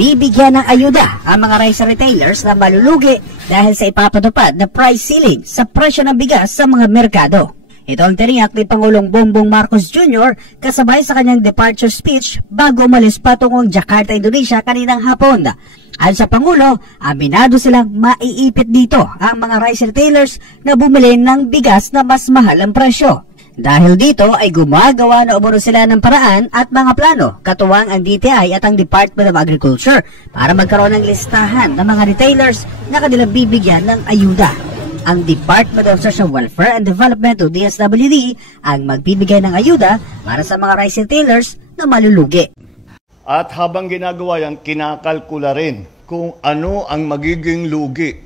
Bibigyan ng ayuda ang mga rice retailers na malulugi dahil sa ipapatupad na price ceiling sa presyo ng bigas sa mga merkado. Ito ang tiniyak ni Pangulong Bongbong Marcos Jr. kasabay sa kanyang departure speech bago umalis patungong Jakarta, Indonesia kaninang hapon. Ayon sa Pangulo, aminado silang maiipit dito ang mga rice retailers na bumili ng bigas na mas mahal ang presyo. Dahil dito ay gumagawa na umano sila ng paraan at mga plano, katuwang ang DTI at ang Department of Agriculture para magkaroon ng listahan ng mga retailers na kanilang bibigyan ng ayuda. Ang Department of Social Welfare and Development o DSWD ang magbibigay ng ayuda para sa mga rice retailers na malulugi. At habang ginagawa yan, kinakalkula rin kung ano ang magiging lugi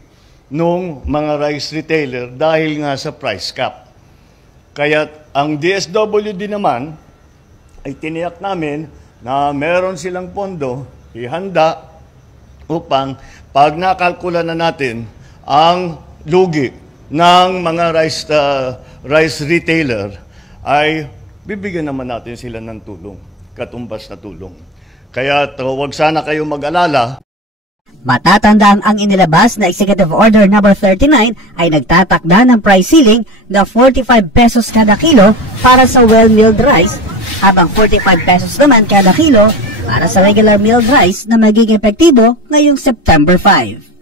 ng mga rice retailer dahil nga sa price cap. Kaya ang DSWD naman ay tiniyak namin na meron silang pondo ihanda upang pag nakalkula na natin ang lugi ng mga rice retailer ay bibigyan naman natin sila ng tulong, katumbas na tulong. Kaya huwag sana kayo mag-alala. Matatandaan ang inilabas na Executive Order No. 39 ay nagtatakda ng price ceiling na 45 pesos kada kilo para sa well-milled rice, habang 45 pesos naman kada kilo para sa regular milled rice na magiging epektibo ngayong September 5.